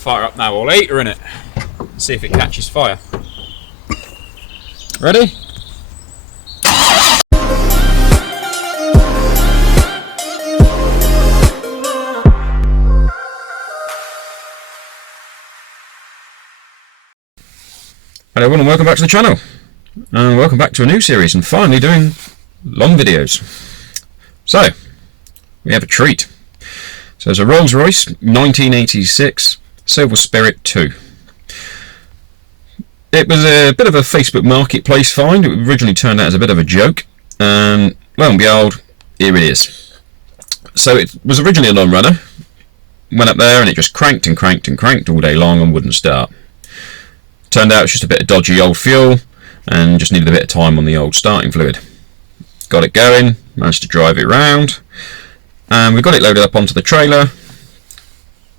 fire up now. I'll heater in it. See if it catches fire. Ready? Hello everyone and welcome back to the channel. And welcome back to a new series and finally doing long videos. So, we have a treat. So there's a Rolls Royce 1986 Silver Sprit 2. It was a bit of a Facebook marketplace find. It originally turned out as a bit of a joke. And lo and behold, here it is. So it was originally a non-runner. Went up there and it just cranked and cranked and cranked all day long and wouldn't start. Turned out it's just a bit of dodgy old fuel and just needed a bit of time on the old starting fluid. Got it going, managed to drive it around, and we got it loaded up onto the trailer.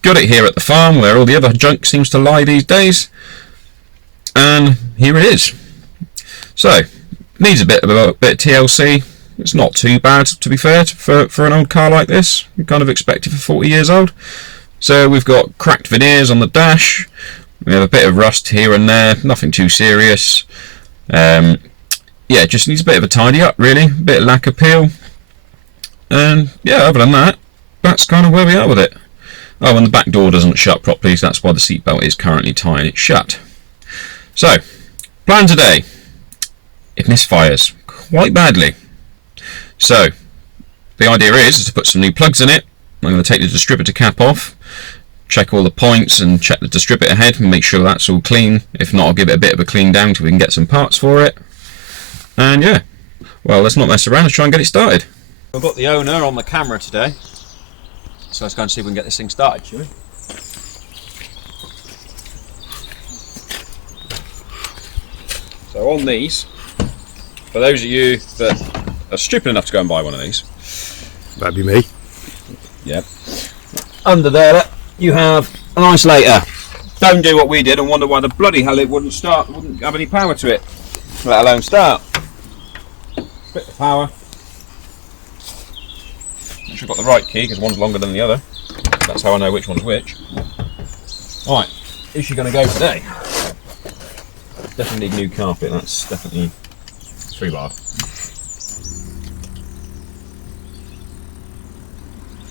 Got it here at the farm where all the other junk seems to lie these days, and here it is. So, needs a bit of TLC. It's not too bad, to be fair, for an old car like this. You kind of expect it for 40 years old. So we've got cracked veneers on the dash. We have a bit of rust here and there, nothing too serious. Yeah, it just needs a bit of a tidy up, really, a bit of lack of peel. And yeah, other than that, that's kind of where we are with it. Oh, and the back door doesn't shut properly, so that's why the seatbelt is currently tying it shut. So, plan today. It misfires quite badly. So, the idea is to put some new plugs in it. I'm going to take the distributor cap off, check all the points and check the distributor head and make sure that's all clean. If not, I'll give it a bit of a clean down till we can get some parts for it. And yeah, well, let's not mess around, let's try and get it started. I've got the owner on the camera today, so let's go and see if we can get this thing started, shall we? So on these, for those of you that are stupid enough to go and buy one of these, that'd be me. Yep. Under there, you have an isolator. Don't do what we did and wonder why the bloody hell it wouldn't start, wouldn't have any power to it, let alone start. Bit of power. Make sure I've got the right key because one's longer than the other. That's how I know which one's which. Alright, is she going to go today? Definitely need new carpet, that's definitely 3-bar.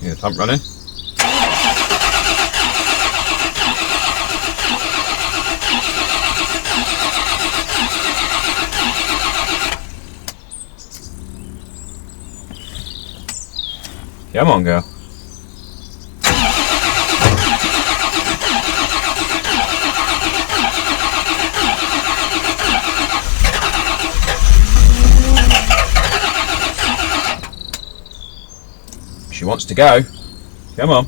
Yeah, the pump running. Come on, girl. She wants to go. Come on.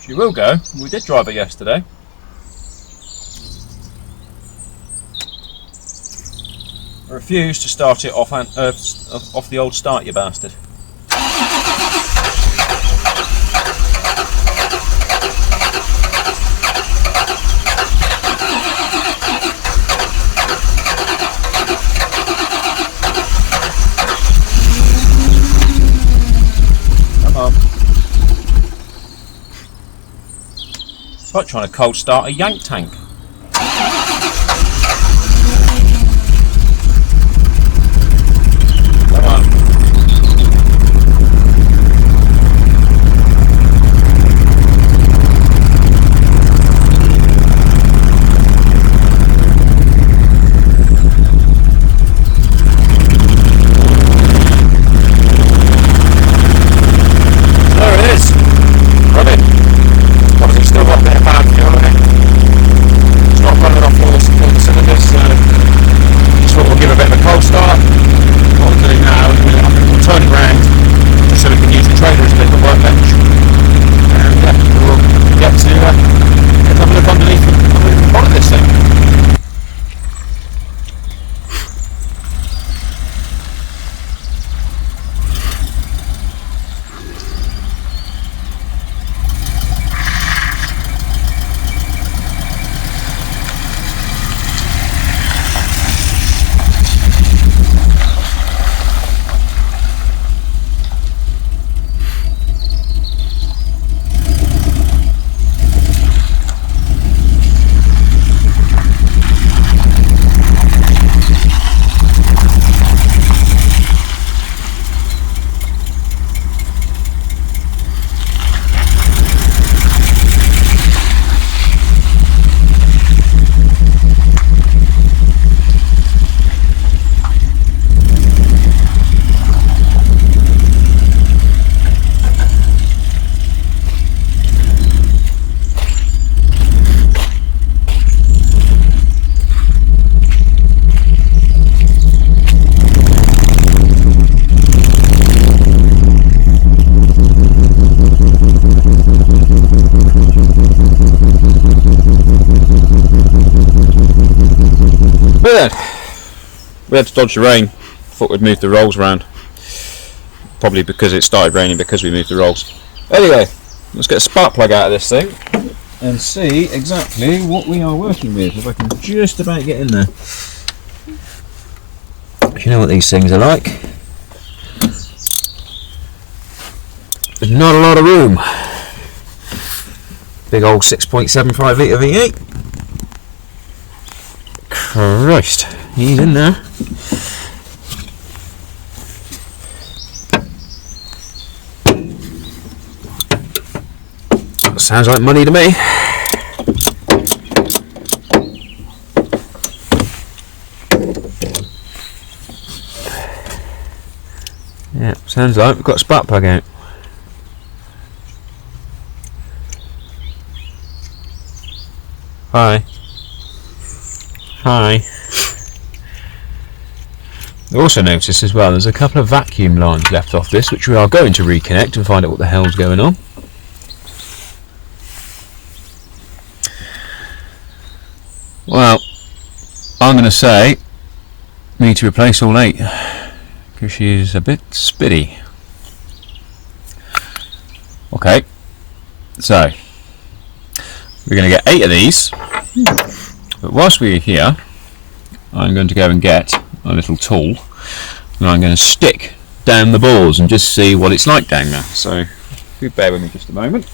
She will go. We did drive it yesterday. I refuse to start it off the old start, you bastard. Come on. It's like trying to cold start a yank tank. Come on. There it is. Running. Obviously still got a bit of bad fuel in it. then, we had to dodge the rain. Thought we'd move the rolls around. Probably because it started raining because we moved the rolls. Anyway, let's get a spark plug out of this thing and see exactly what we are working with. If I can just about get in there. You know what these things are like. There's not a lot of room. Big old 6.75 litre V8. Christ, he's in there. Sounds like money to me. Yeah, sounds like we've got a spark plug out. Hi. Hi. I also noticed as well there's a couple of vacuum lines left off this, which we are going to reconnect and find out what the hell's going on. Well, I'm going to say we need to replace all 8 because she's a bit spitty. Okay, so we're going to get 8 of these, but whilst we're here I'm going to go and get a little tool and I'm going to stick down the balls and just see what it's like down there. So if you bear with me just a moment.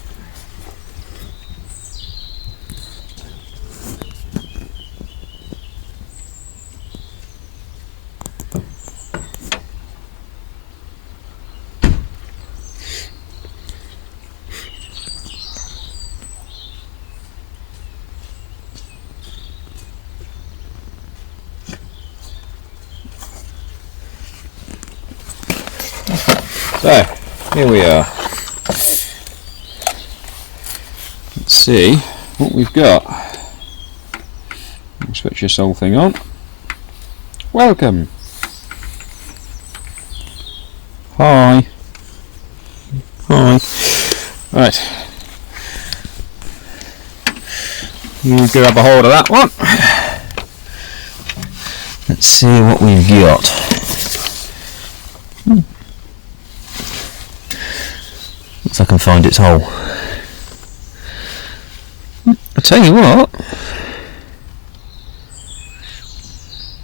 So, here we are. Let's see what we've got. Let's switch this whole thing on. Welcome. Hi. Hi. Right. You grab a hold of that one. Let's see what we've got. If I can find its hole. I'll tell you what,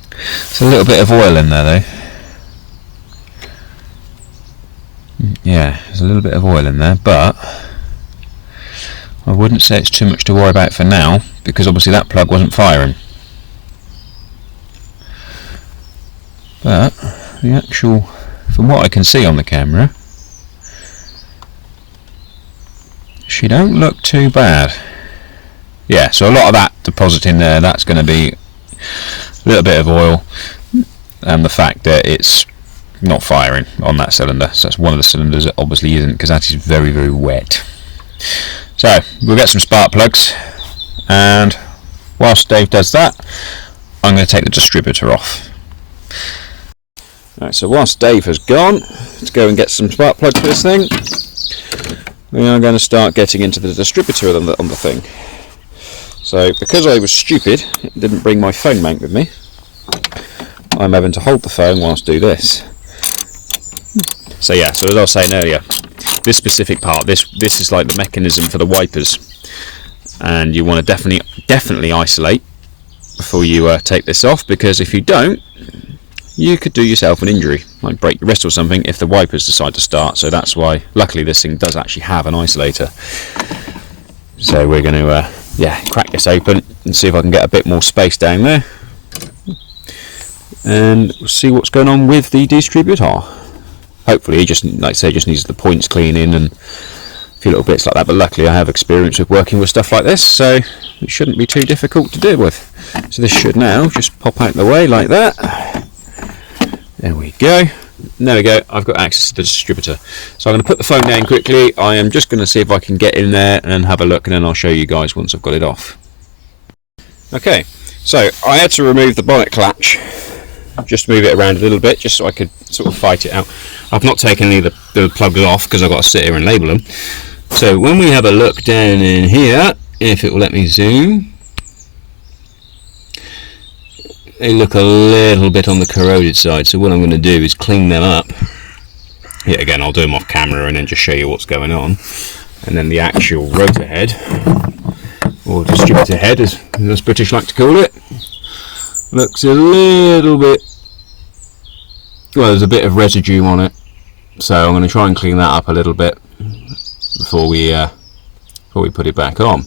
there's a little bit of oil in there though. Yeah, there's a little bit of oil in there, but I wouldn't say it's too much to worry about for now, because obviously that plug wasn't firing. But the actual, from what I can see on the camera, she don't look too bad. Yeah, so a lot of that deposit in there, that's going to be a little bit of oil and the fact that it's not firing on that cylinder. So that's one of the cylinders that obviously isn't, because that is very, very wet. So we'll get some spark plugs, and whilst Dave does that, I'm going to take the distributor off. Right, so whilst Dave has gone, let's go and get some spark plugs for this thing. We are going to start getting into the distributor on the thing. So because I was stupid, didn't bring my phone mount with me, I'm having to hold the phone whilst do this. So yeah, so as I was saying earlier, this specific part, this is like the mechanism for the wipers, and you want to definitely isolate before you take this off, because if you don't, you could do yourself an injury, like break your wrist or something, if the wipers decide to start. So that's why, luckily, this thing does actually have an isolator. So we're going to crack this open and see if I can get a bit more space down there, and see what's going on with the distributor. Hopefully he just, like I say, just needs the points cleaning and a few little bits like that, but luckily I have experience with working with stuff like this, so it shouldn't be too difficult to deal with. So this should now just pop out the way like that. There we go. There we go. I've got access to the distributor. So I'm going to put the phone down quickly. I am just going to see if I can get in there and have a look, and then I'll show you guys once I've got it off. Okay, so I had to remove the bonnet clutch, just move it around a little bit, just so I could sort of fight it out. I've not taken any of the plugs off because I've got to sit here and label them. So when we have a look down in here, if it will let me zoom, they look a little bit on the corroded side, so what I'm going to do is clean them up. Yeah, again, I'll do them off camera and then just show you what's going on. And then the actual rotor head, or distributor head as British like to call it, looks a little bit, well, there's a bit of residue on it, so I'm going to try and clean that up a little bit before we put it back on.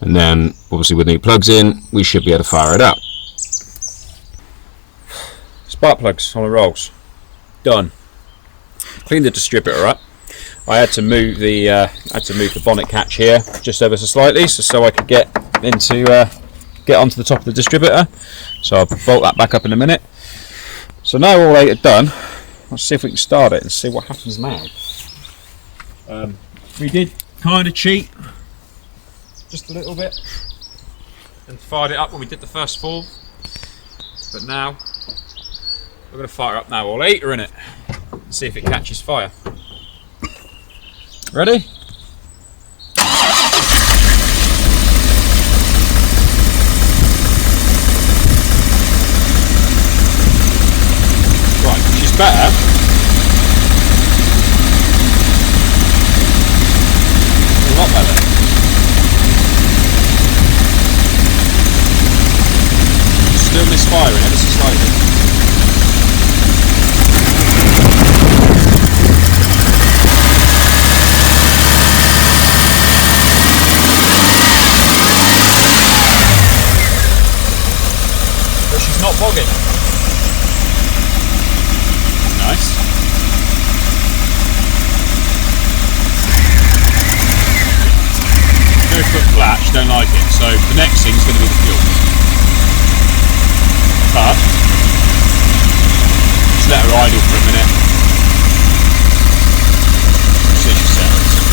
And then obviously with new plugs in, we should be able to fire it up. Spark plugs on the Rolls, done. Cleaned the distributor up. I had to move the bonnet catch here just ever so slightly, so I could get onto the top of the distributor. So I'll bolt that back up in a minute. So now all 8 are done. Let's see if we can start it and see what happens now. We did kind of cheat just a little bit and fired it up when we did the first 4, but now we're going to fire up now. All 8 are in it. See if it catches fire. Ready? Right, she's better. A lot better. Still misfiring ever so slightly. Not bogging. Nice. Very foot flat, she don't like it, so the next thing is going to be the fuel. But just let her idle for a minute. See if she settles.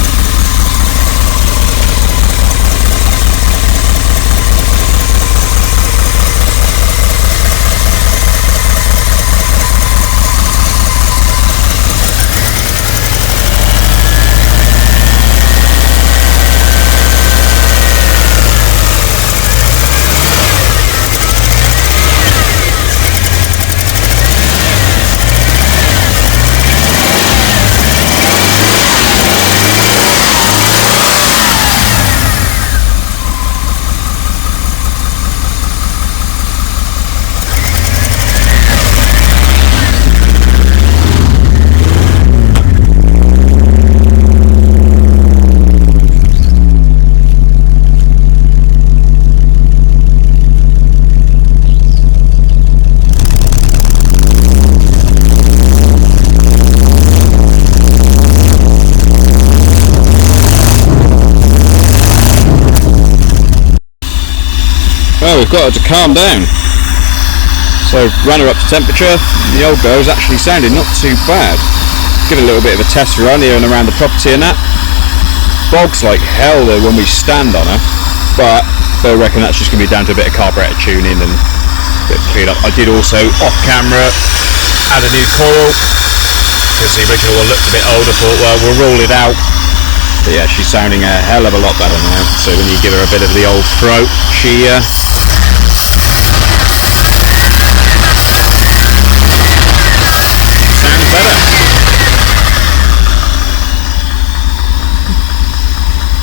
Well, we've got her to calm down. So ran her up to temperature. The old girl's actually sounding not too bad. Give it a little bit of a test run here and around the property and that. Bogs like hell though when we stand on her, but I reckon that's just going to be down to a bit of carburetor tuning and a bit of clean up. I did also off camera add a new coil because the original one looked a bit old. I thought, well, we'll roll it out. But yeah, she's sounding a hell of a lot better now. So when you give her a bit of the old throat, she sounds better.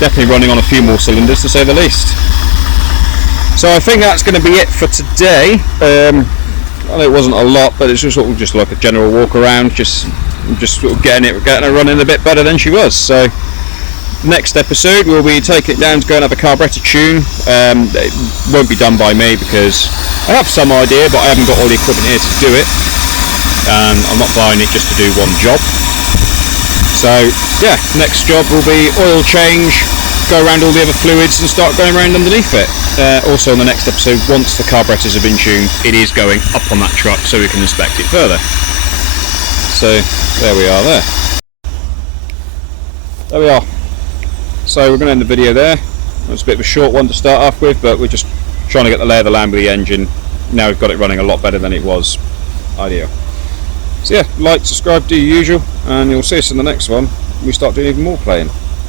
Definitely running on a few more cylinders to say the least. So I think that's going to be it for today. I know it wasn't a lot, but it's just sort of just like a general walk around, just sort of getting her running a bit better than she was. So next episode we'll be taking it down to go and have a carburetor tune. It won't be done by me because I have some idea, but I haven't got all the equipment here to do it, and I'm not buying it just to do one job. So yeah, next job will be oil change, go around all the other fluids and start going around underneath it. Also in the next episode, once the carburetors have been tuned, it is going up on that truck so we can inspect it further. So there we are there. There we are. So we're going to end the video there. It's a bit of a short one to start off with, but we're just trying to get the lay of the land with the engine. Now we've got it running a lot better than it was. Ideal. So yeah, like, subscribe, do your usual, and you'll see us in the next one. We start doing even more playing.